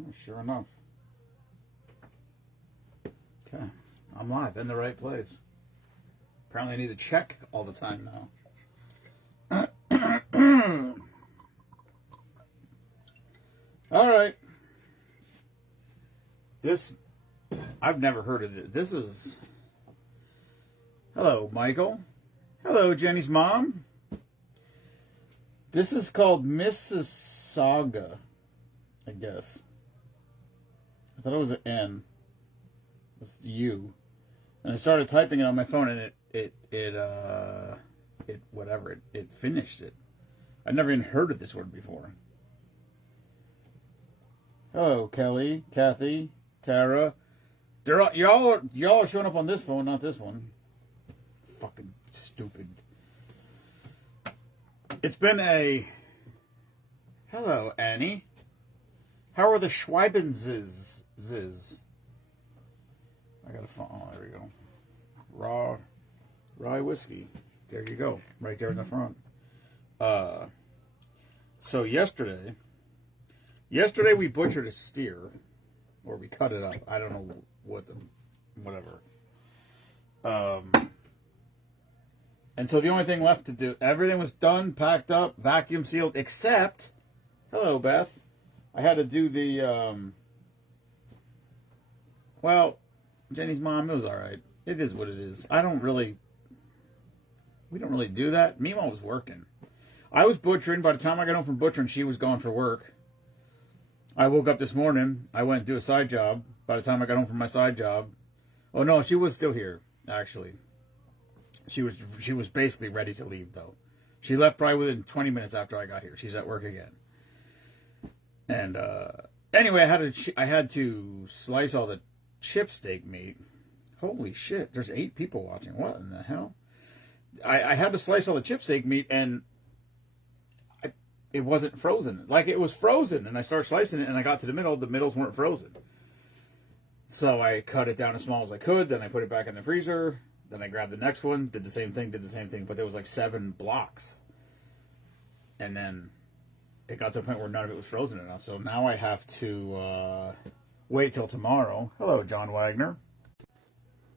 Oh, sure enough. Okay. I'm live in the right place. Apparently I need to check all the time now. All right. I've never heard of it. This is... Hello, Michael. Hello, Jenny's mom. This is called Mississauga, I guess. I thought it was an N. It's U. And I started typing it on my phone, and it finished it. I'd never even heard of this word before. Hello, Kelly, Kathy, Tara. Y'all are showing up on this phone, not this one. Fucking stupid. It's been a... Hello, Annie. How are the Schweibenses? I got a phone. Oh, there we go. Rye whiskey. There you go. Right there in the front. So yesterday we butchered a steer. Or we cut it up. I don't know whatever. And so the only thing left to do, everything was done, packed up, vacuum sealed, except, hello, Beth. I had to do the, well, Jenny's mom, it was all right. It is what it is. We don't really do that. Mima was working. I was butchering. By the time I got home from butchering, she was gone for work. I woke up this morning. I went to do a side job. By the time I got home from my side job, oh no, she was still here, actually. She was basically ready to leave, though. She left probably within 20 minutes after I got here. She's at work again. And anyway, I had to slice all the chip steak meat. Holy shit! There's 8 people watching. What in the hell? I had to slice all the chip steak meat, and it wasn't frozen. Like, it was frozen, and I started slicing it, and I got to the middle. The middles weren't frozen. So I cut it down as small as I could. Then I put it back in the freezer. Then I grabbed the next one, did the same thing, but there was like 7 blocks. And then it got to the point where none of it was frozen enough. So now I have to wait till tomorrow. Hello, John Wagner.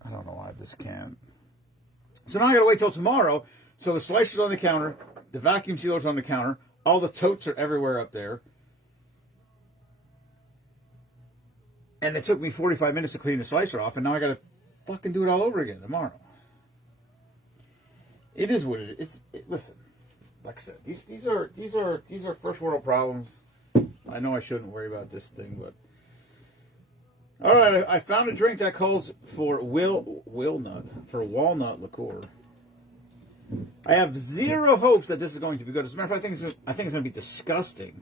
I don't know why this can't. So now I gotta wait till tomorrow. So the slicer's on the counter, the vacuum sealer's on the counter, all the totes are everywhere up there. And it took me 45 minutes to clean the slicer off, and now I gotta fucking do it all over again tomorrow. It is what it is. Listen, like I said, these are first world problems. I know I shouldn't worry about this thing, but all right. I found a drink that calls for walnut liqueur. I have zero hopes that this is going to be good. As a matter of fact, I think it's going to be disgusting.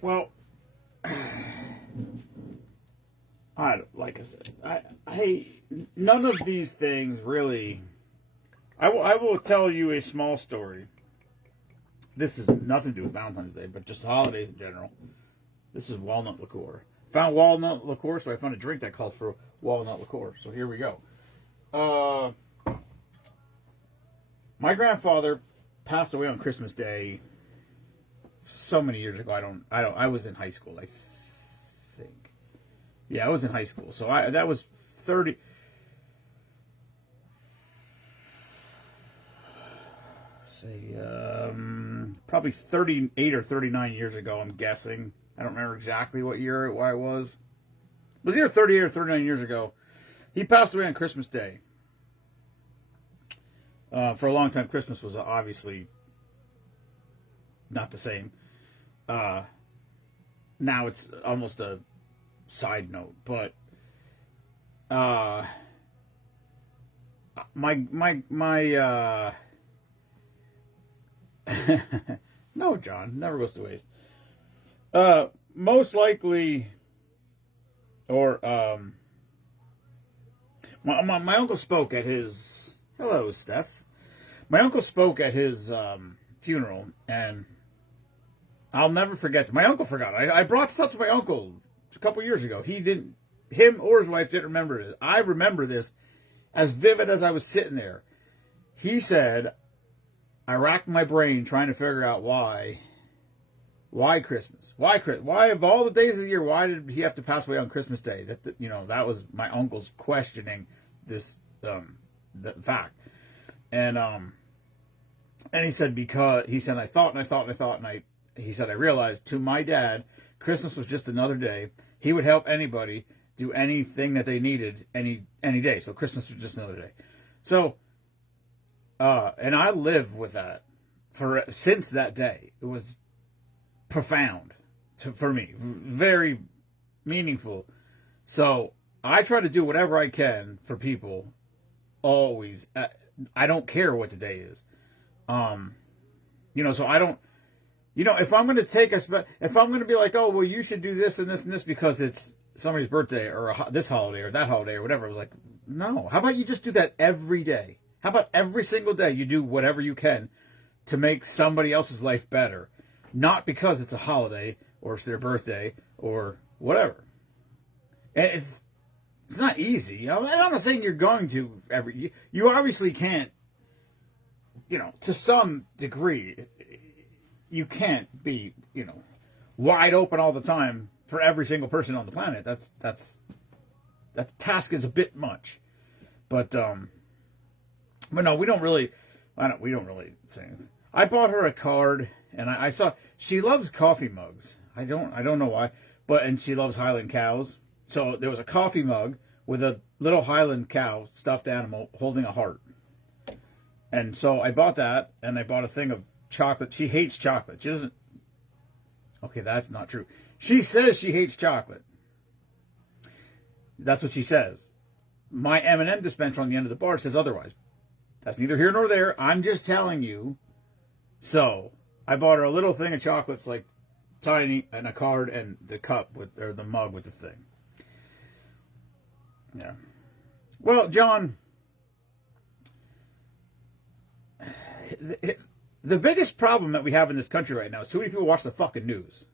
Well. Like I said, none of these things really. I will tell you a small story. This is nothing to do with Valentine's Day, but just holidays in general. This is walnut liqueur. Found walnut liqueur, so I found a drink that calls for walnut liqueur. So here we go. My grandfather passed away on Christmas Day so many years ago. I was in high school, I think. Yeah, I was in high school, so that was 30. Probably 38 or 39 years ago. I'm guessing. I don't remember exactly what year it was. It was either 38 or 39 years ago. He passed away on Christmas Day. For a long time, Christmas was obviously not the same. Now it's almost a side note, but my no, John, never goes to waste. Most likely, or my uncle spoke at his... Hello, Steph. My uncle spoke at his funeral, and I'll never forget. My uncle forgot. I brought this up to my uncle a couple years ago. Him or his wife didn't remember it. I remember this as vivid as I was sitting there. He said, I racked my brain trying to figure out why Why Christmas? Why of all the days of the year, why did he have to pass away on Christmas Day? That was my uncle's questioning this the fact. And he said, I thought, he said, I realized to my dad, Christmas was just another day. He would help anybody do anything that they needed any day. So Christmas was just another day. So, and I live with that since that day. It was profound for me, very meaningful. So I try to do whatever I can for people always. I don't care what the day is. So I don't, if I'm going to if I'm going to be like, oh, well, you should do this and this and this because it's somebody's birthday or this holiday or that holiday or whatever. I was like, no, how about you just do that every day? How about every single day you do whatever you can to make somebody else's life better? Not because it's a holiday or it's their birthday or whatever. And it's not easy. I'm not saying you're going to you obviously can't, to some degree, you can't be, wide open all the time for every single person on the planet. That task is a bit much. But no, we don't really say. I bought her a card, and I saw she loves coffee mugs. I don't know why, and she loves Highland cows. So there was a coffee mug with a little Highland cow stuffed animal holding a heart. And so I bought that, and I bought a thing of chocolate. She hates chocolate. She doesn't. Okay, that's not true. She says she hates chocolate. That's what she says. My M&M dispenser on the end of the bar says otherwise. That's neither here nor there. I'm just telling you. So I bought her a little thing of chocolates, like tiny, and a card, and the cup or the mug with the thing. Yeah. Well, John, the biggest problem that we have in this country right now is too many people watch the fucking news.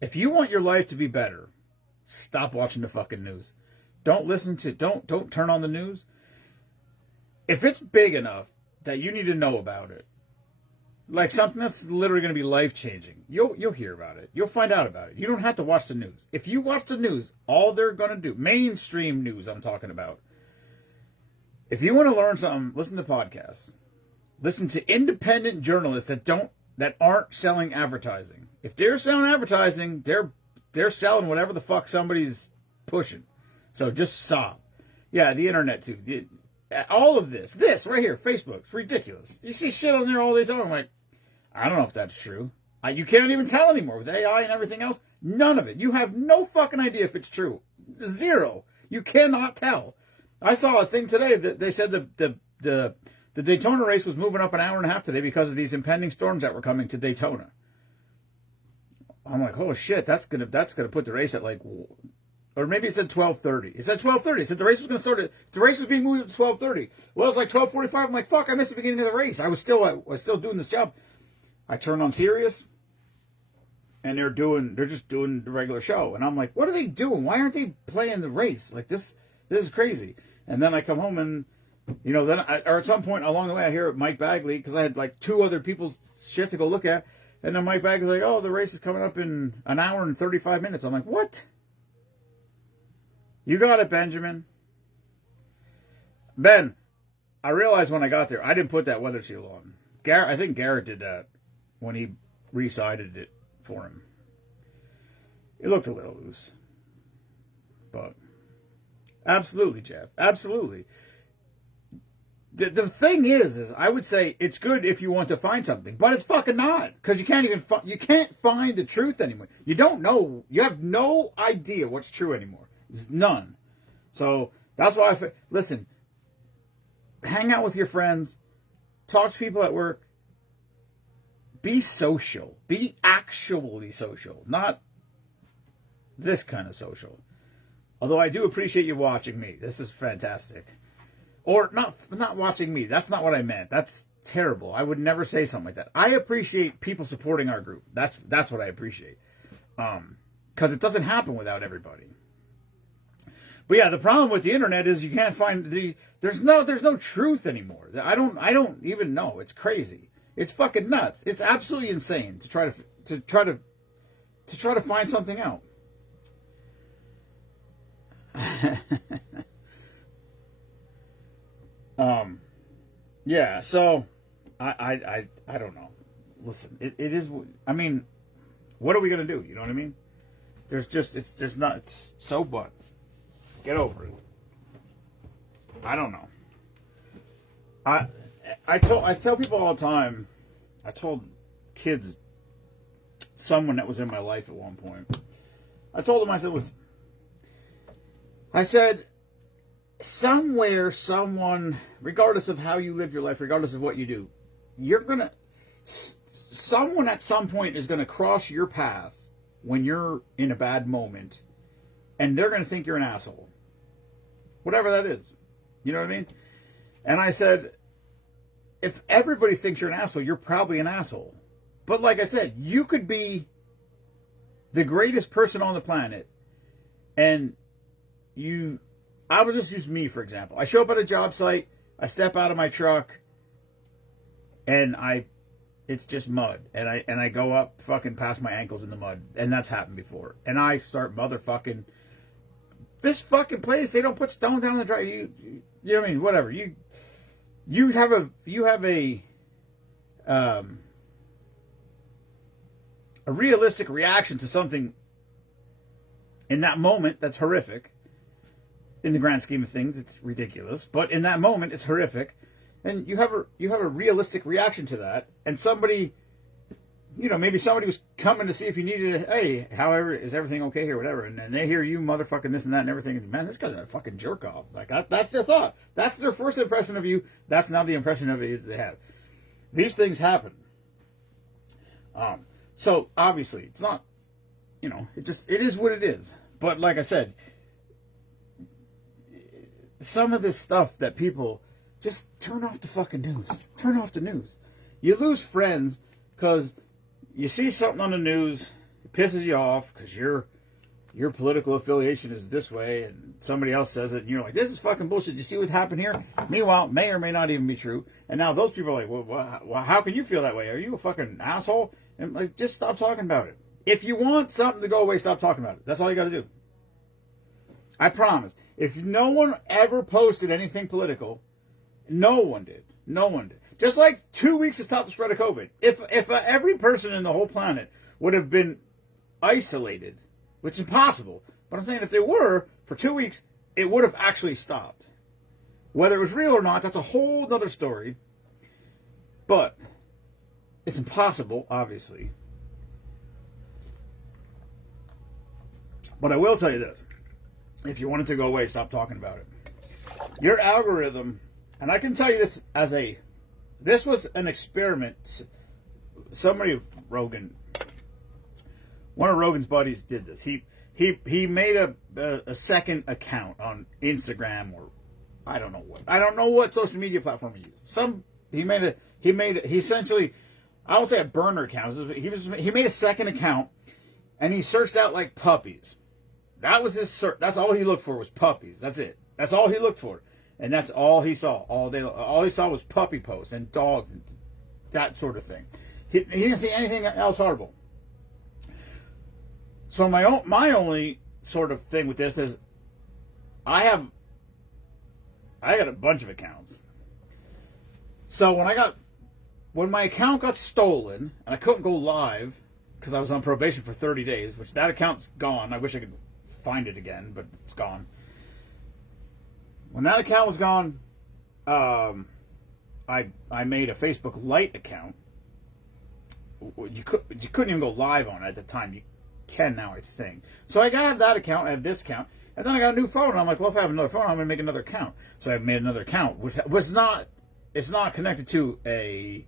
If you want your life to be better, stop watching the fucking news. Don't turn on the news. If it's big enough that you need to know about it, like something that's literally going to be life-changing, you'll hear about it. You'll find out about it. You don't have to watch the news. If you watch the news, all they're going to do, mainstream news I'm talking about, if you want to learn something, listen to podcasts. Listen to independent journalists that aren't selling advertising. If they're selling advertising, they're selling whatever the fuck somebody's pushing. So just stop. Yeah, the internet too. All of this right here, Facebook, it's ridiculous. You see shit on there all day long. I'm like, I don't know if that's true. You can't even tell anymore with AI and everything else. None of it. You have no fucking idea if it's true. Zero. You cannot tell. I saw a thing today that they said the Daytona race was moving up an hour and a half today because of these impending storms that were coming to Daytona. I'm like, oh shit, that's gonna put the race at like, or maybe it said 12:30. It said 12:30. It said the race was gonna start the race was being moved at 12:30. Well, it's like 12:45. I'm like, fuck, I missed the beginning of the race. I was still doing this job. I turned on Sirius, and they're just doing the regular show, and I'm like, what are they doing? Why aren't they playing the race? Like this is crazy. And then I come home and, or at some point along the way I hear Mike Bagley, because I had like two other people's shit to go look at. And then Mike Bagley's like, oh, the race is coming up in an hour and 35 minutes. I'm like, what? You got it, Benjamin. Ben, I realized when I got there, I didn't put that weather seal on. I think Garrett did that when he re-sided it for him. It looked a little loose. But absolutely, Jeff. Absolutely. The thing is I would say it's good if you want to find something, but it's fucking not, because you can't find the truth anymore. You don't know. You have no idea what's true anymore. It's none. So that's why listen. Hang out with your friends. Talk to people at work. Be social. Be actually social, not this kind of social. Although I do appreciate you watching me. This is fantastic. Or not watching me. That's not what I meant. That's terrible. I would never say something like that. I appreciate people supporting our group. That's what I appreciate. Because it doesn't happen without everybody. But yeah, the problem with the internet is you can't find there's no truth anymore. I don't even know. It's crazy. It's fucking nuts. It's absolutely insane to try to find something out. Yeah, so I don't know. Listen, it is. I mean, what are we gonna do? You know what I mean? It's so what? Get over it. I don't know. I tell people all the time. I told kids, someone that was in my life at one point. I told them, I said, listen. I said, somewhere, someone, regardless of how you live your life, regardless of what you do, someone at some point is going to cross your path when you're in a bad moment, and they're going to think you're an asshole. Whatever that is. You know what I mean? And I said, if everybody thinks you're an asshole, you're probably an asshole. But like I said, you could be the greatest person on the planet, and I would just use me, for example. I show up at a job site, I step out of my truck, and it's just mud. And I go up fucking past my ankles in the mud. And that's happened before. And I start motherfucking, this fucking place, they don't put stone down the drive. You know what I mean? Whatever. You have a realistic reaction to something in that moment that's horrific. In the grand scheme of things, it's ridiculous. But in that moment, it's horrific. And you have a realistic reaction to that. And somebody, maybe somebody was coming to see if you needed hey, however, is everything okay here, whatever. And then they hear you motherfucking this and that and everything. And, man, this guy's a fucking jerk off. Like, that's their thought. That's their first impression of you. That's now the impression of it they have. These things happen. So, obviously, it's not, it is what it is. But like I said, some of this stuff that people just turn off the fucking news. Turn off the news. You lose friends because you see something on the news, it pisses you off because your political affiliation is this way, and somebody else says it, and you're like, this is fucking bullshit. You see what happened here? Meanwhile, it may or may not even be true. And now those people are like, well, how can you feel that way? Are you a fucking asshole? And like, just stop talking about it. If you want something to go away, stop talking about it. That's all you got to do. I promise. If no one ever posted anything political, no one did. No one did. Just like 2 weeks to stop the spread of COVID. If every person in the whole planet would have been isolated, which is impossible, but I'm saying if they were, for 2 weeks, it would have actually stopped. Whether it was real or not, that's a whole other story. But it's impossible, obviously. But I will tell you this. If you want it to go away, stop talking about it. Your algorithm, and I can tell you this this was an experiment. One of Rogan's buddies did this. He made a second account on Instagram, or I don't know what social media platform he used. He essentially, I won't say a burner account. He made a second account, and he searched out like puppies. That was his search. That's all he looked for was puppies. That's it. That's all he looked for. And that's all he saw all day. All he saw was puppy posts and dogs and that sort of thing. He didn't see anything else horrible. So my only sort of thing with this is I got a bunch of accounts. So when my account got stolen and I couldn't go live because I was on probation for 30 days, which that account's gone. I wish I could find it again, but it's gone. When that account was gone, I made a Facebook Lite account. You couldn't even go live on it at the time. You can now, I think. So I have that account, I have this account, and then I got a new phone. And I'm like, well, if I have another phone, I'm going to make another account. So I made another account, which it's not connected to an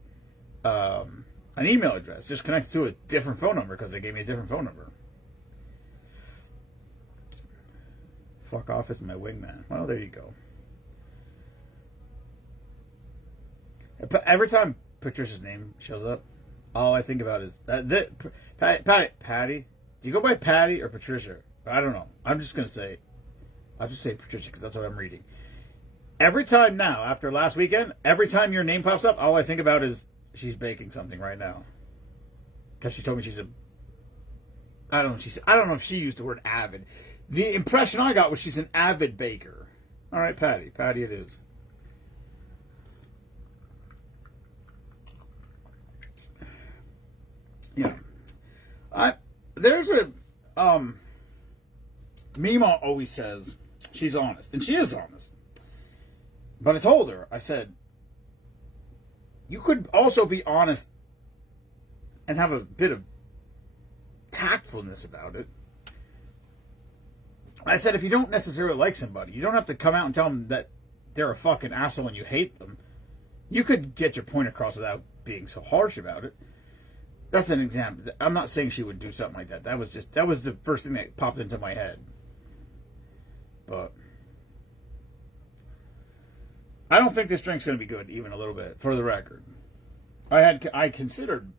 email address. It's just connected to a different phone number because they gave me a different phone number. Fuck off is my wingman. Well, there you go. Every time Patricia's name shows up, all I think about is Patty. Do you go by Patty or Patricia? I don't know. I'll just say Patricia because that's what I'm reading. Every time now, after last weekend, every time your name pops up, all I think about is she's baking something right now. Because she told me she's a... I don't know. I don't know if she used the word avid. The impression I got was she's an avid baker. All right, Patty. Patty it is. Yeah. There's a... Mima always says she's honest. And she is honest. But I told her, I said, you could also be honest and have a bit of tactfulness about it. I said, if you don't necessarily like somebody, you don't have to come out and tell them that they're a fucking asshole and you hate them. You could get your point across without being so harsh about it. That's an example. I'm not saying she would do something like that. That was the first thing that popped into my head. But I don't think this drink's going to be good, even a little bit, for the record. I considered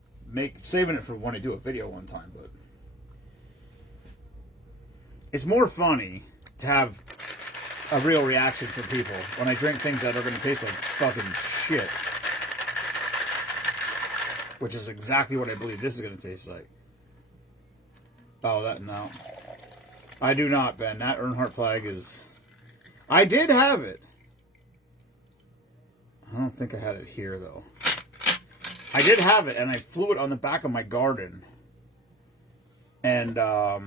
saving it for when I do a video one time, but it's more funny to have a real reaction from people when I drink things that are going to taste like fucking shit. Which is exactly what I believe this is going to taste like. Oh, no. I do not, Ben. That Earnhardt flag is... I did have it. I don't think I had it here, though. I did have it, and I flew it on the back of my garden. And I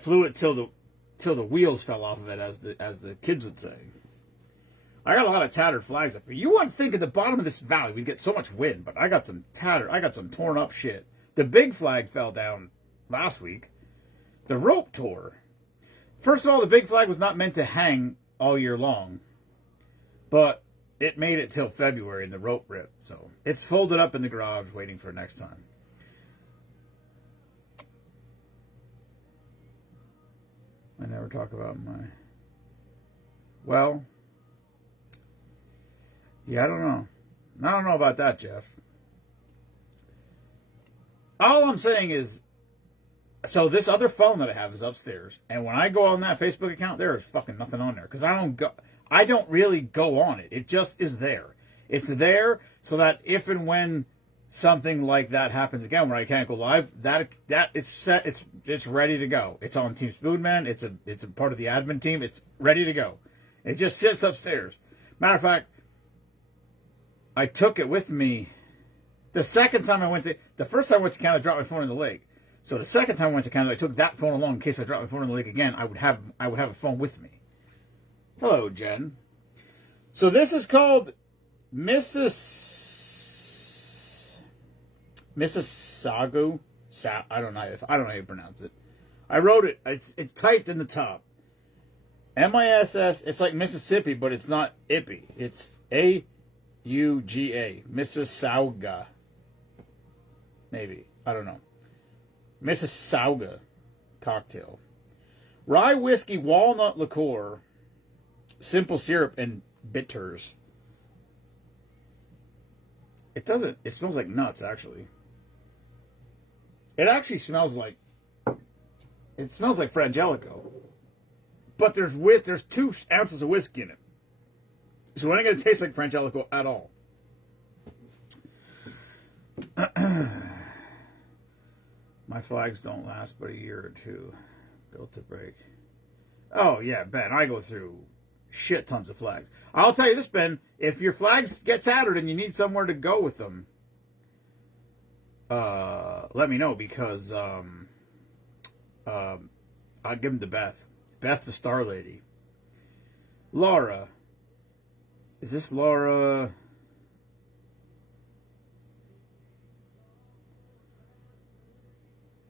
flew it till the wheels fell off of it, as the kids would say. I got a lot of tattered flags up here. You wouldn't think at the bottom of this valley we'd get so much wind, but I got some torn up shit. The big flag fell down last week. The rope tore. First of all, the big flag was not meant to hang all year long, but it made it till February and the rope ripped. So it's folded up in the garage waiting for next time. I never talk about my... Well... Yeah, I don't know. I don't know about that, Jeff. All I'm saying is, so this other phone that I have is upstairs, and when I go on that Facebook account, there is fucking nothing on there, because I don't really go on it. It just is there. It's there so that if and when something like that happens again, where I can't go live, that it's set. It's ready to go. It's on Team Spoonman. It's a part of the admin team. It's ready to go. It just sits upstairs. Matter of fact, I took it with me. The first time I went to Canada, I dropped my phone in the lake. So the second time I went to Canada, I took that phone along in case I dropped my phone in the lake again. I would have a phone with me. Hello, Jen. So this is called Mississauga. I don't know how you pronounce it. I wrote it. It's typed in the top. MISS. It's like Mississippi, but it's not ippy. It's AUGA. Mississauga. Maybe. I don't know. Mississauga cocktail. Rye whiskey, walnut liqueur, simple syrup, and bitters. It smells like nuts, actually. It actually smells like Frangelico. But there's 2 ounces of whiskey in it. So it ain't going to taste like Frangelico at all. My flags don't last but a year or two. Built to break. Oh, yeah, Ben, I go through shit tons of flags. I'll tell you this, Ben, if your flags get tattered and you need somewhere to go with them, let me know, because I'll give them to Beth. Beth the Star Lady. Laura. Is this Laura?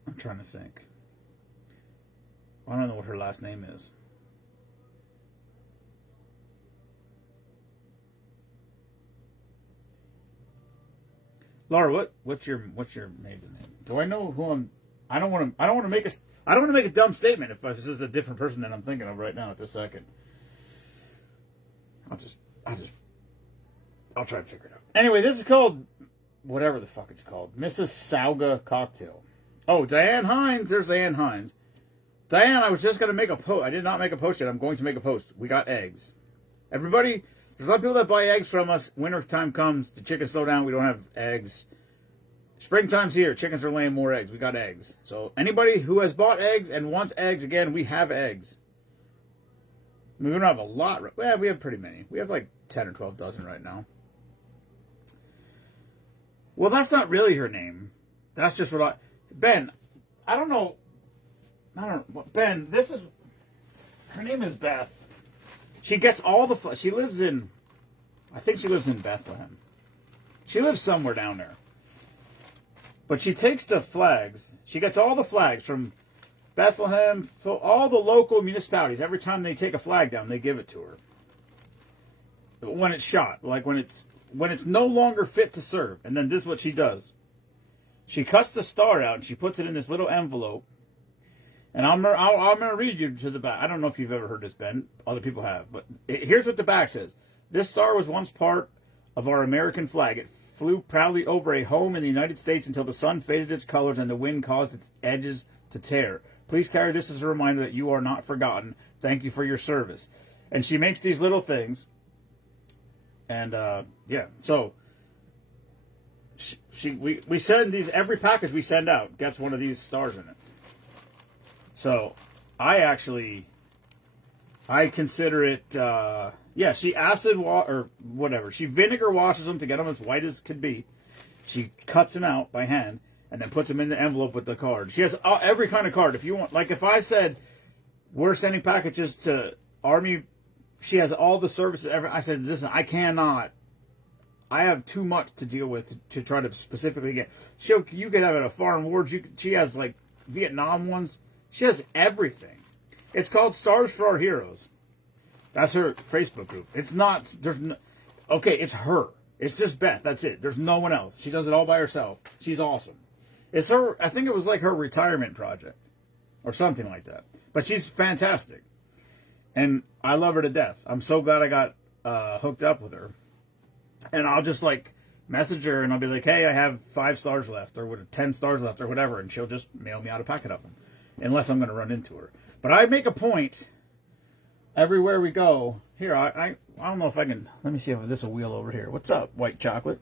I'm trying to think. I don't know what her last name is. Laura, what's your maiden name? Do I know who I'm? I don't want to make a dumb statement if this is a different person than I'm thinking of right now at this second. I'll try to figure it out. Anyway, this is called whatever the fuck it's called. Mississauga cocktail. Oh, Diane Hines. There's Diane Hines. Diane, I was just going to make a post. I did not make a post yet. I'm going to make a post. We got eggs. Everybody There's a lot of people that buy eggs from us. Winter time comes, the chickens slow down. We don't have eggs. Springtime's here. Chickens are laying more eggs. We got eggs. So anybody who has bought eggs and wants eggs, again, we have eggs. I mean, we don't have a lot. Well, we have pretty many. We have like 10 or 12 dozen right now. Well, that's not really her name. That's just what Ben, I don't know. Ben, this is... Her name is Beth. She gets all the... She lives in... I think she lives in Bethlehem. She lives somewhere down there. But she takes the flags. She gets all the flags from Bethlehem, all the local municipalities. Every time they take a flag down, they give it to her. When it's shot. Like when it's no longer fit to serve. And then this is what she does. She cuts the star out and she puts it in this little envelope. And I'm going to read you to the back. I don't know if you've ever heard this, Ben. Other people have. But here's what the back says. This star was once part of our American flag. It flew proudly over a home in the United States until the sun faded its colors and the wind caused its edges to tear. Please carry this as a reminder that you are not forgotten. Thank you for your service. And she makes these little things. And, yeah. So, we send these, every package we send out gets one of these stars in it. So, I consider it, yeah, she or whatever. She vinegar washes them to get them as white as could be. She cuts them out by hand and then puts them in the envelope with the card. She has every kind of card. If you want, like if I said, we're sending packages to Army, she has all the services. I said, listen, I cannot. I have too much to deal with to try to specifically get. You could have it at a foreign wars. She has like Vietnam ones. She has everything. It's called Stars for Our Heroes. That's her Facebook group. It's not, okay, it's her. It's just Beth. That's it. There's no one else. She does it all by herself. She's awesome. It's her, I think it was like her retirement project or something like that. But she's fantastic. And I love her to death. I'm so glad I got hooked up with her. And I'll just like message her and I'll be like, hey, I have 5 stars left or 10 stars left or whatever. And she'll just mail me out a packet of them. Unless I'm going to run into her. But I make a point everywhere we go. Here, I don't know if I can. Let me see if this will wheel over here. What's up, white chocolate?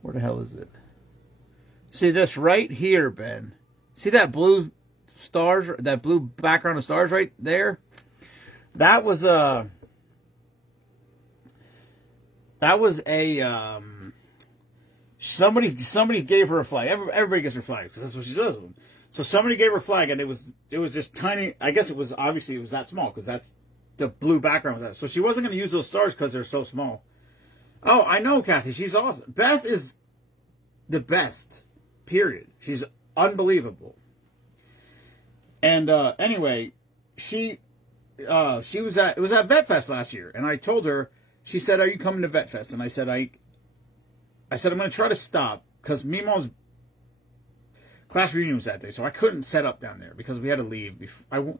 Where the hell is it? See this right here, Ben. See that blue stars, that blue background of stars right there? That was a somebody gave her a flag. Everybody gets her flags because that's what she does with them. So somebody gave her a flag, and it was just tiny. I guess it was that small because that's the blue background was that. So she wasn't going to use those stars because they're so small. Oh, I know, Kathy. She's awesome. Beth is the best. Period. She's unbelievable. And anyway, it was at Vet Fest last year, and I told her. She said, "Are you coming to Vet Fest?" And I said, "I'm going to try to stop because Mima's class reunion was that day, so I couldn't set up down there because we had to leave. If I would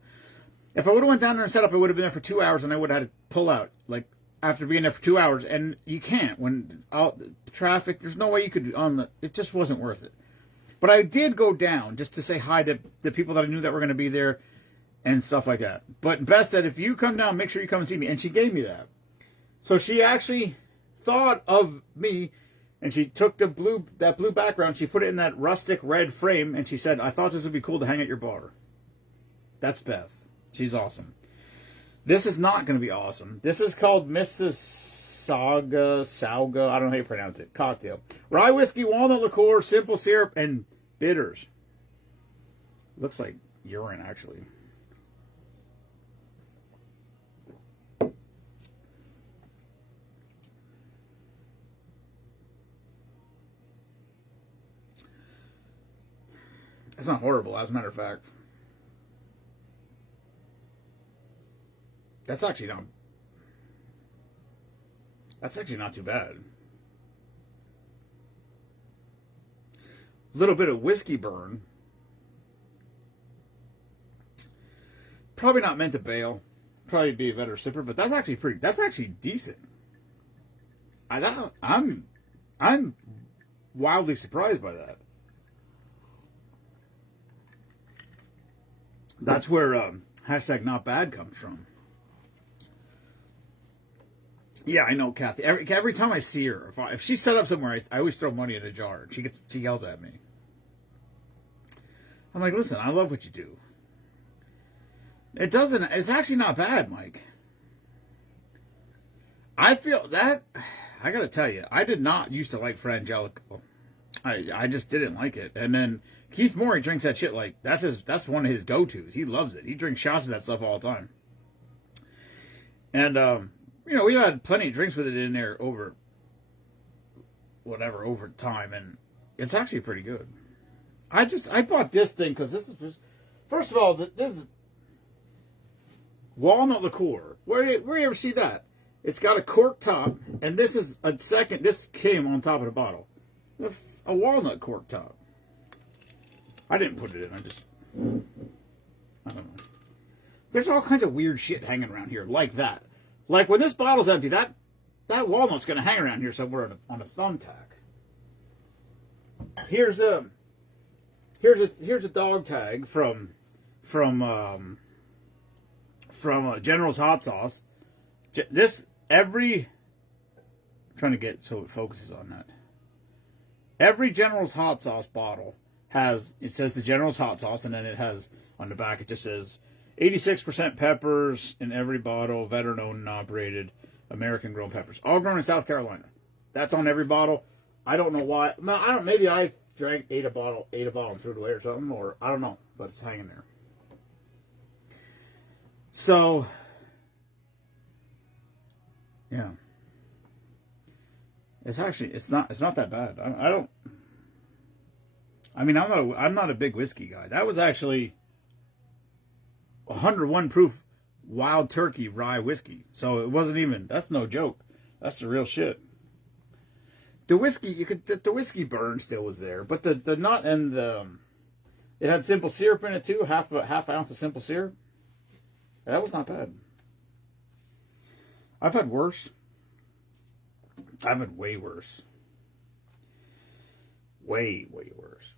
have went down there and set up, I would have been there for 2 hours, and I would have had to pull out like after being there for 2 hours. And you can't when out the traffic. There's no way you could it just wasn't worth it. But I did go down just to say hi to the people that I knew that were going to be there and stuff like that. But Beth said, if you come down, make sure you come and see me, and she gave me that. So she actually thought of me. And she took that blue background, she put it in that rustic red frame, and she said, I thought this would be cool to hang at your bar. That's Beth. She's awesome. This is not going to be awesome. This is called Sauga, I don't know how you pronounce it, cocktail. Rye whiskey, walnut liqueur, simple syrup, and bitters. Looks like urine, actually. It's not horrible, as a matter of fact. That's actually not too bad. A little bit of whiskey burn. Probably not meant to bail. Probably be a better sipper, but that's actually decent. I'm wildly surprised by that. That's where hashtag not bad comes from. Yeah, I know, Kathy. Every time I see her, if she's set up somewhere, I always throw money in a jar. She yells at me. I'm like, listen, I love what you do. It's actually not bad, Mike. I feel that, I gotta tell you, I did not used to like Frangelico. I just didn't like it. And then Keith Moore, he drinks that shit like, that's one of his go-tos. He loves it. He drinks shots of that stuff all the time. And, we've had plenty of drinks with it in there over time, and it's actually pretty good. I bought this thing because this is just, first of all, this is walnut liqueur. Where you ever see that? It's got a cork top, and this is this came on top of the bottle. A walnut cork top. I didn't put it in, I don't know. There's all kinds of weird shit hanging around here like that. Like when this bottle's empty, that walnut's going to hang around here somewhere on a thumbtack. Here's a dog tag from General's Hot Sauce. I'm trying to get so it focuses on that. Every General's Hot Sauce bottle it says the General's Hot Sauce, and then it has on the back it just says 86% peppers in every bottle, veteran owned and operated, American grown peppers, all grown in South Carolina. That's on every bottle. I don't know why. Maybe I ate a bottle and threw it away or something, or I don't know, but it's hanging there. So, yeah, it's not that bad. I'm not a big whiskey guy. That was actually 101 proof Wild Turkey rye whiskey. So it wasn't even, that's no joke. That's the real shit. The whiskey, the whiskey burn still was there, but the nut and it had simple syrup in it too, half ounce of simple syrup. That was not bad. I've had worse. I've had way worse. Way, way worse.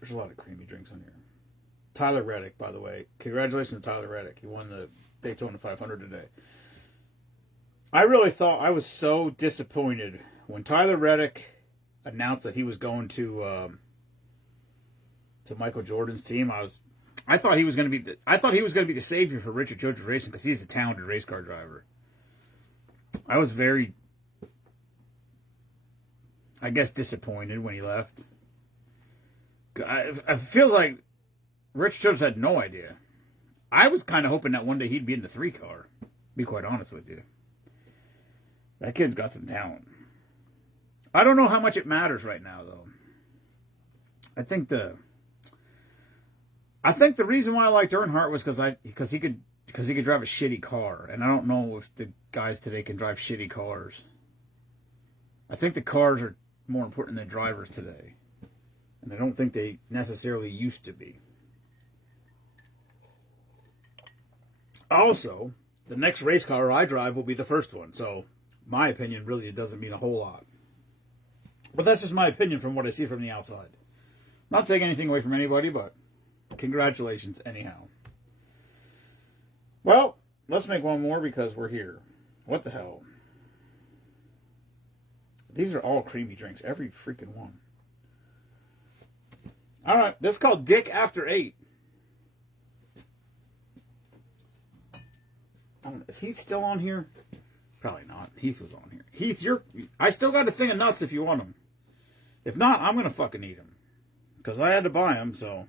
There's a lot of creamy drinks on here. Tyler Reddick, by the way. Congratulations to Tyler Reddick. He won the Daytona 500 today. I really thought, I was so disappointed when Tyler Reddick announced that he was going to Michael Jordan's team. I thought he was going to be the savior for Richard Childress Racing because he's a talented race car driver. I was very, I guess, disappointed when he left. I feel like Rich Childress had no idea. I was kind of hoping that one day he'd be in the 3 car. Be quite honest with you. That kid's got some talent. I don't know how much it matters right now, though. I think the reason why I liked Earnhardt was because he could drive a shitty car, and I don't know if the guys today can drive shitty cars. I think the cars are more important than drivers today, and I don't think they necessarily used to be. Also, the next race car I drive will be the first one, so my opinion really doesn't mean a whole lot. But that's just my opinion from what I see from the outside. Not taking anything away from anybody, but congratulations anyhow. Well, let's make one more because we're here. What the hell? These are all creamy drinks, every freaking one. All right, this is called Dick After 8. Is Heath still on here? Probably not. Heath was on here. Heath, I still got a thing of nuts if you want them. If not, I'm going to fucking eat them. Because I had to buy them, so.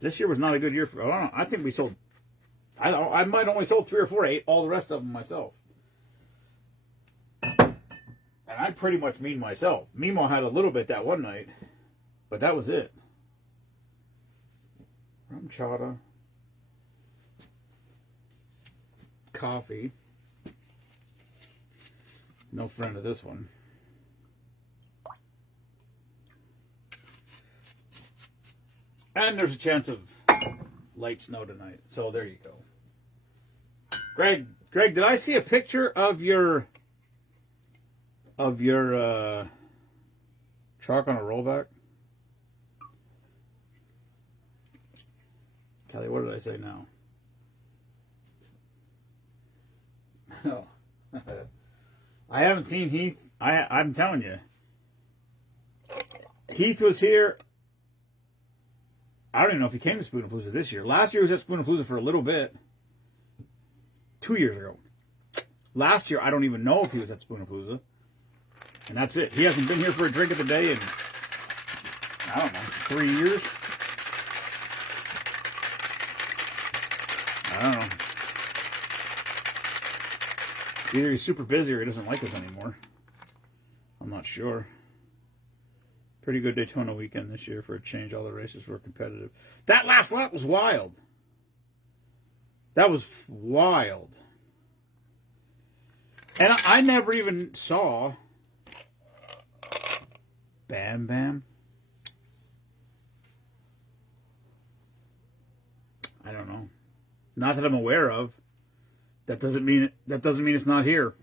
This year was not a good year for, I don't know, I think we sold, I might only sold 3 or 4. I ate all the rest of them myself. And I pretty much mean myself. Mimo had a little bit that one night, but that was it. Rum chata. Coffee. No friend of this one. And there's a chance of light snow tonight. So there you go. Greg, did I see a picture of your truck Truck on a rollback? Kelly, what did I say now? Oh. I haven't seen Heath. I'm telling you. Heath was here. I don't even know if he came to Spoonapalooza this year. Last year he was at Spoonapalooza for a little bit. 2 years ago. Last year, I don't even know if he was at Spoonapalooza. And that's it. He hasn't been here for a drink of the day in, I don't know, 3 years? I don't know. Either he's super busy or he doesn't like us anymore. I'm not sure. Pretty good Daytona weekend this year for a change. All the races were competitive. That last lap was wild. That was wild. And I never even saw Bam Bam. I don't know. Not that I'm aware of. That doesn't mean it's not here.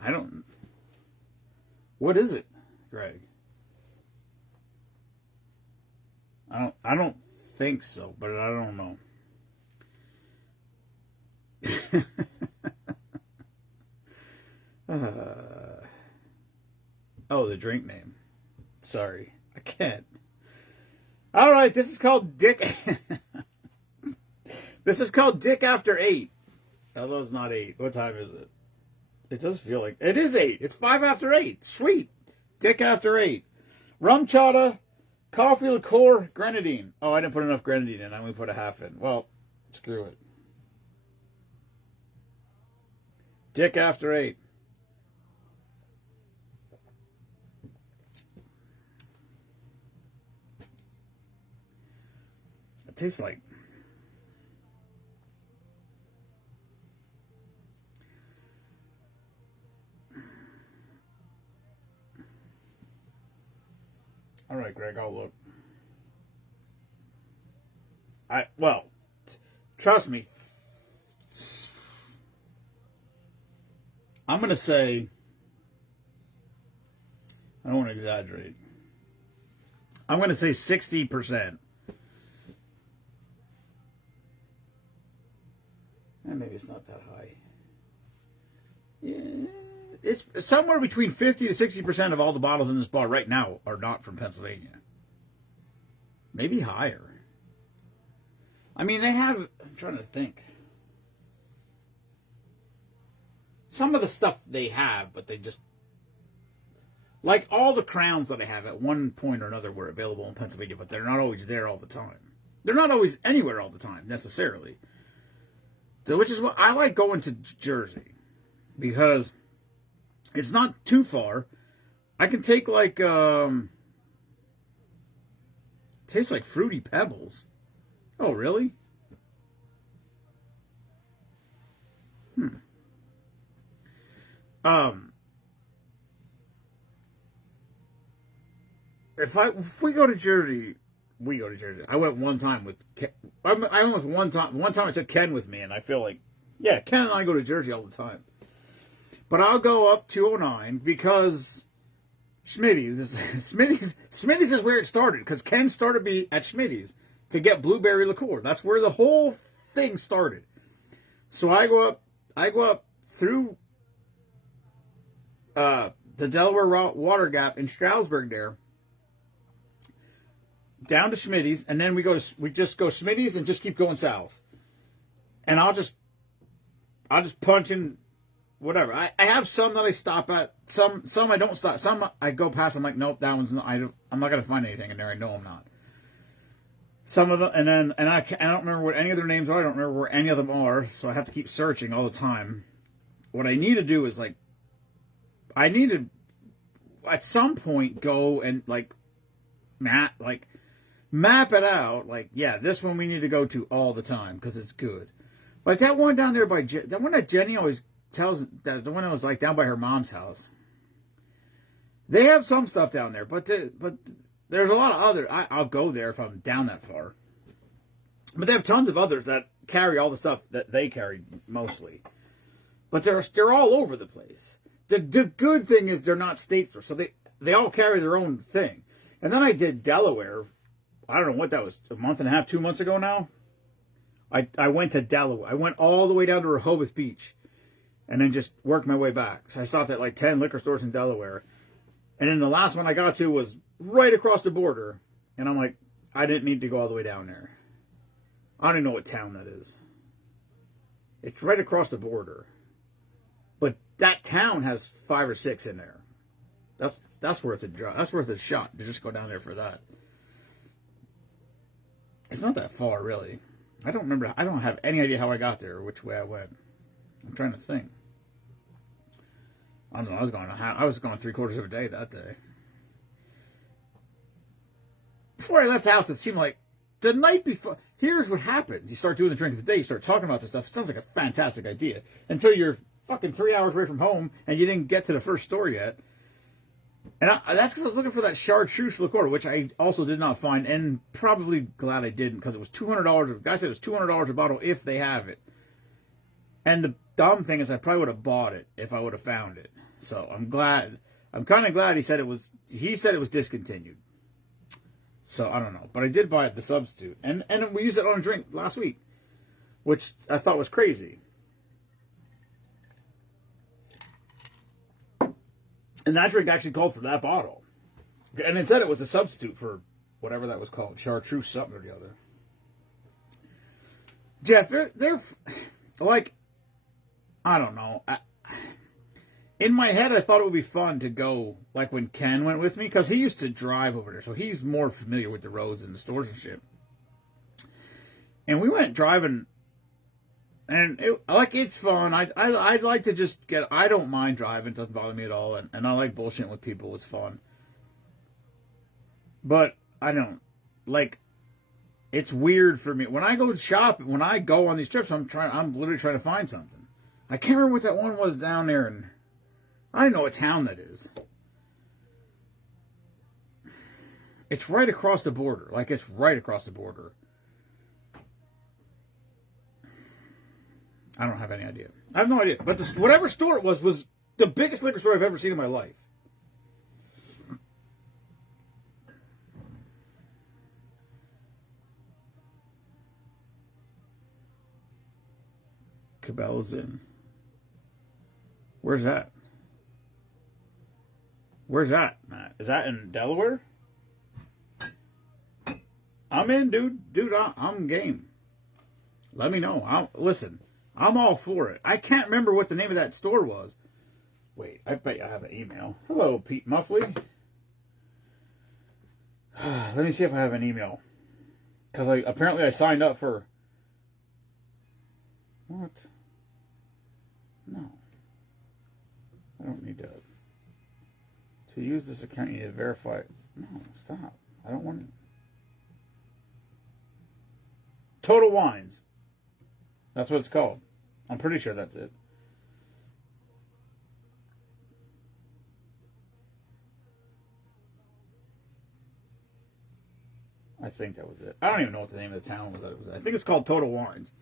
I don't. What is it, Greg? I don't think so, but I don't know. Oh, the drink name. Sorry, I can't. All right, this is called Dick. This is called Dick After 8. Although it's not 8. What time is it? It does feel like it is 8. It's 5 after 8. Sweet. Dick After 8. Rum chata, coffee liqueur, grenadine. Oh, I didn't put enough grenadine in. I only put a half in. Well, screw it. Dick After 8. It tastes like. All right, Greg, I'll look. Well, trust me. I'm going to say, I don't want to exaggerate. I'm going to say 60%. And maybe it's not that high. Yeah, it's somewhere between 50 to 60% of all the bottles in this bar right now are not from Pennsylvania. Maybe higher. I mean, they have, I'm trying to think. Some of the stuff they have, but they just, like all the crowns that I have at one point or another were available in Pennsylvania, but they're not always there all the time. They're not always anywhere all the time, necessarily. So, which is what I like going to Jersey, because it's not too far. I can take like, tastes like Fruity Pebbles. Oh, really? If we go to Jersey, we go to Jersey. I went one time with Ken. I almost one time I took Ken with me, and I feel like, yeah, Ken and I go to Jersey all the time. But I'll go up 209 because Schmitty's is where it started, because Ken started me at Schmitty's to get blueberry liqueur. That's where the whole thing started. So I go up through the Delaware Water Gap in Stroudsburg there, down to Schmitty's, and then we just go Schmitty's and just keep going south. And I'll just punch in whatever. I have some that I stop at. Some I don't stop. Some I go past. I'm like, nope, that one's not. I'm not gonna find anything in there. I know I'm not. Some of them, and I don't remember what any of their names are. I don't remember where any of them are. So I have to keep searching all the time. What I need to do is I need to at some point go and map it out. Like, yeah, this one we need to go to all the time because it's good. Like that one down there by that one that Jenny always tells, that the one that was like down by her mom's house. They have some stuff down there, but there's a lot of other. I'll go there if I'm down that far. But they have tons of others that carry all the stuff that they carry mostly. But they're all over the place. the good thing is they're not state stores, so they all carry their own thing. And then I did Delaware. I don't know what that was, a month and a half, 2 months ago now. I went to Delaware. I went all the way down to Rehoboth Beach and then just worked my way back. So I stopped at like 10 liquor stores in Delaware. And then the last one I got to was right across the border. And I'm like, I didn't need to go all the way down there. I don't even know what town that is. It's right across the border. But that town has 5 or 6 in there. That's worth a drive. That's worth a shot to just go down there for that. It's not that far, really. I don't remember. I don't have any idea how I got there or which way I went. I'm trying to think. I don't know. I was gone 3/4 of a day that day. Before I left the house, it seemed like the night before. Here's what happens. You start doing the drink of the day. You start talking about this stuff. It sounds like a fantastic idea. Until you're fucking 3 hours away from home and you didn't get to the first store yet. And that's because I was looking for that chartreuse liqueur, which I also did not find, and probably glad I didn't, because it was $200. The guy said it was $200 a bottle if they have it. And the dumb thing is I probably would have bought it if I would have found it. So I'm glad. I'm kind of glad he said it was discontinued. So I don't know. But I did buy the substitute. And we used it on a drink last week, which I thought was crazy. And that drink actually called for that bottle. And it said it was a substitute for whatever that was called. Chartreuse something or the other. Jeff, they're like, I don't know. In my head, I thought it would be fun to go, like when Ken went with me, because he used to drive over there, so he's more familiar with the roads and the stores and shit. And we went driving, and it's fun. I'd like to just I don't mind driving, it doesn't bother me at all, and I like bullshitting with people, it's fun. But I don't, like, it's weird for me. When I go shopping, when I go on these trips, I'm literally trying to find something. I can't remember what that one was down there in, I don't know what town that is. It's right across the border. Like, it's right across the border. I don't have any idea. I have no idea. But whatever store it was the biggest liquor store I've ever seen in my life. Cabela's Inn. Where's that? Where's that, Matt? Is that in Delaware? I'm in, dude. Dude, I'm game. Let me know. Listen, I'm all for it. I can't remember what the name of that store was. Wait, I bet you I have an email. Hello, Pete Muffley. Let me see if I have an email. Because apparently I signed up for... What? No. I don't need to... To use this account, you need to verify it. No, stop. I don't want it. Total Wines. That's what it's called. I'm pretty sure that's it. I think that was it. I don't even know what the name of the town was that it was. I think it's called Total Wines.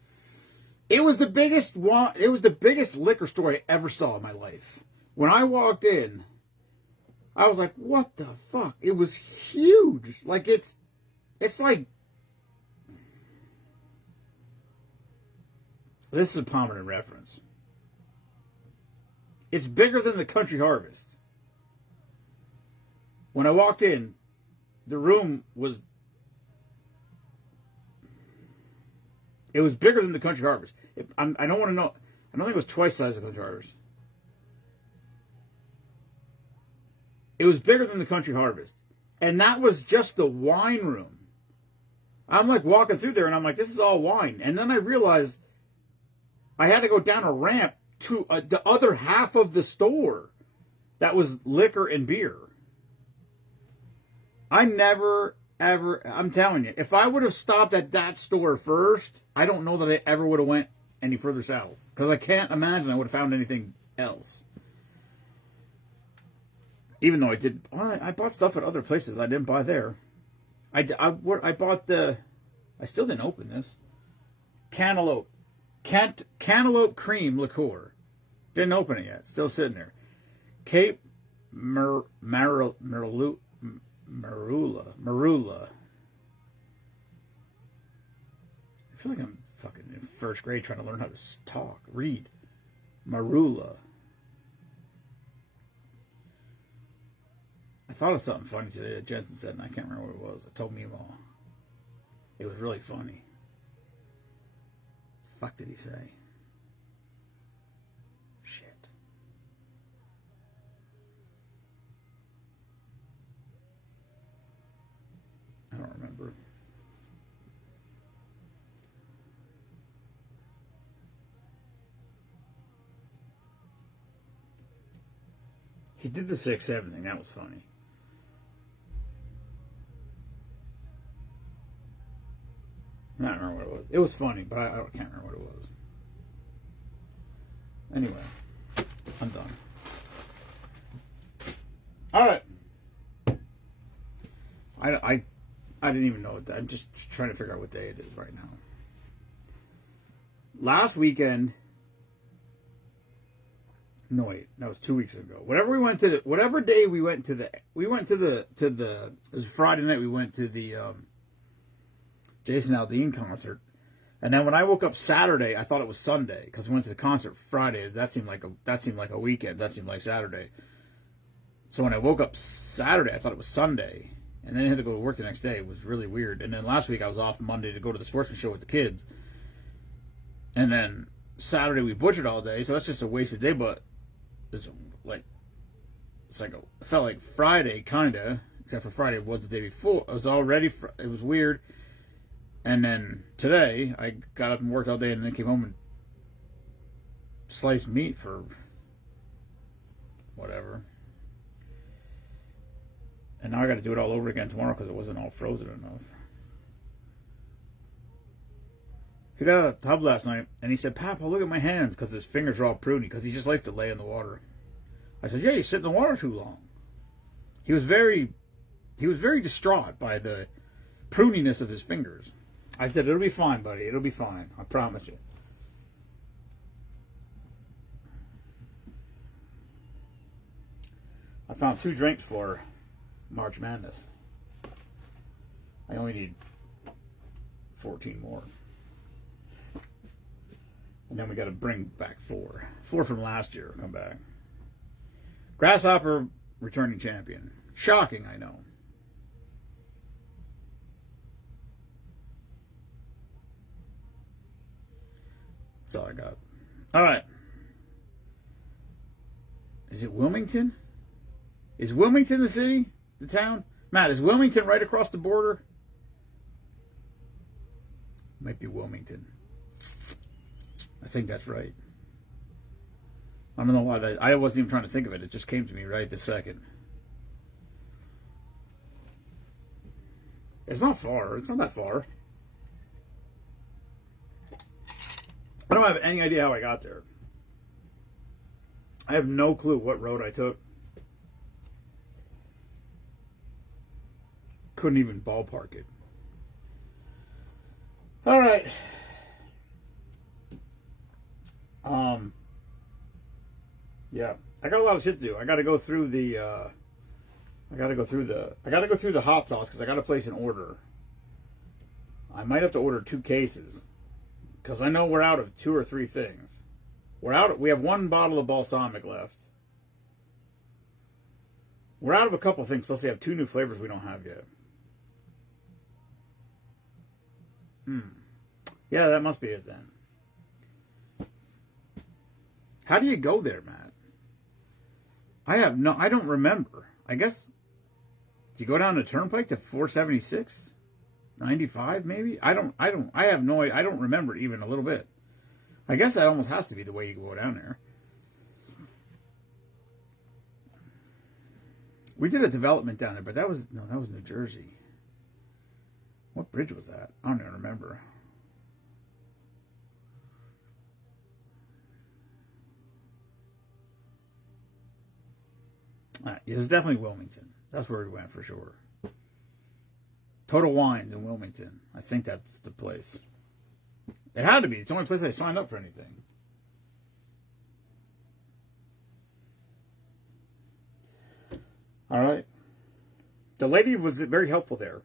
It was the biggest liquor store I ever saw in my life. When I walked in, I was like, what the fuck? It was huge. Like, it's like... This is a prominent reference. It's bigger than the Country Harvest. When I walked in, the room was... It was bigger than the Country Harvest. I don't want to know... I don't think it was twice the size of the Country Harvest. It was bigger than the Country Harvest. And that was just the wine room. I'm like walking through there and I'm like, this is all wine. And then I realized I had to go down a ramp to the other half of the store that was liquor and beer. I never, ever, I'm telling you, if I would have stopped at that store first, I don't know that I ever would have went any further south. Because I can't imagine I would have found anything else. Even though I bought stuff at other places I didn't buy there. I bought I still didn't open this. Cantaloupe cream liqueur. Didn't open it yet. Still sitting there. Cape Marula. I feel like I'm fucking in first grade trying to learn how to talk, read. Marula. I thought of something funny today that Jensen said, and I can't remember what it was. It told me all. It was really funny. What the fuck did he say? Shit. I don't remember. He did the 6-7 thing. That was funny. I don't remember what it was. It was funny, but I can't remember what it was. Anyway, I'm done. All right. I didn't even know it. I'm just trying to figure out what day it is right now. Last weekend. No wait, that was 2 weeks ago. Whatever day we went to the it was Friday night. We went to the Jason Aldean concert, and then when I woke up Saturday, I thought it was Sunday because we went to the concert Friday. That seemed like a weekend. That seemed like Saturday. So when I woke up Saturday, I thought it was Sunday, and then I had to go to work the next day. It was really weird. And then last week I was off Monday to go to the sportsman show with the kids, and then Saturday we butchered all day. So that's just a wasted day, but. It felt like Friday, kinda, except for Friday was the day before. It was weird. And then today, I got up and worked all day and then came home and sliced meat for whatever. And now I got to do it all over again tomorrow because it wasn't all frozen enough. He got out of the tub last night, and he said, Papa, look at my hands, because his fingers are all pruny, because he just likes to lay in the water. I said, yeah, you sit in the water too long. He was very distraught by the pruniness of his fingers. I said, it'll be fine, buddy. It'll be fine. I promise you. I found 2 drinks for March Madness. I only need 14 more. And then we got to bring back 4. 4 from last year come back. Grasshopper, returning champion. Shocking, I know. That's all I got. All right. Is it Wilmington? Is Wilmington the city? The town? Matt, is Wilmington right across the border? Might be Wilmington. I think that's right. I don't know why I wasn't even trying to think of it. It just came to me right this second. It's not far. It's not that far. I don't have any idea how I got there. I have no clue what road I took. Couldn't even ballpark it. All right. Yeah, I got a lot of shit to do. I got to go through the hot sauce because I got to place an order. I might have to order 2 cases because I know we're out of 2 or 3 things. We have 1 bottle of balsamic left. We're out of a couple things. Plus, they have 2 new flavors we don't have yet. Yeah, that must be it then. How do you go there, Matt? I don't remember. I guess, do you go down the turnpike to 476? 95 maybe? I have no idea. I don't remember even a little bit. I guess that almost has to be the way you go down there. We did a development down there, but that was New Jersey. What bridge was that? I don't even remember. It's definitely Wilmington. That's where we went for sure. Total Wines in Wilmington. I think that's the place. It had to be. It's the only place I signed up for anything. All right. The lady was very helpful there.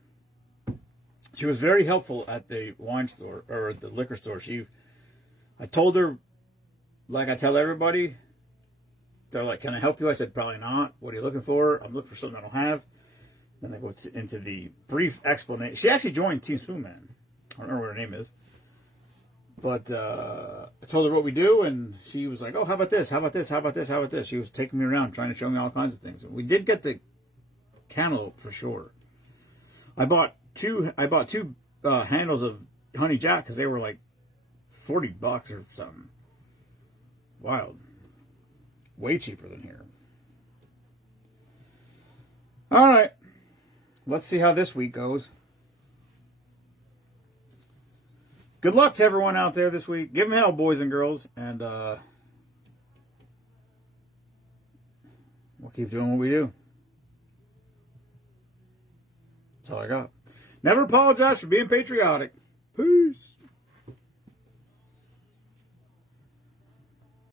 She was very helpful at the wine store or at the liquor store. I told her, like I tell everybody, they're like, "Can I help you?" I said, "Probably not. What are you looking for?" "I'm looking for something I don't have." Then I go into the brief explanation. She actually joined Team Spoon Man. I don't remember what her name is. But I told her what we do, and she was like, "Oh, how about this? How about this? How about this? How about this?" She was taking me around, trying to show me all kinds of things. And we did get the cantaloupe for sure. I bought two handles of Honey Jack because they were like $40 or something. Wild. Way cheaper than here. All right. Let's see how this week goes. Good luck to everyone out there this week. Give them hell, boys and girls. And we'll keep doing what we do. That's all I got. Never apologize for being patriotic. Peace.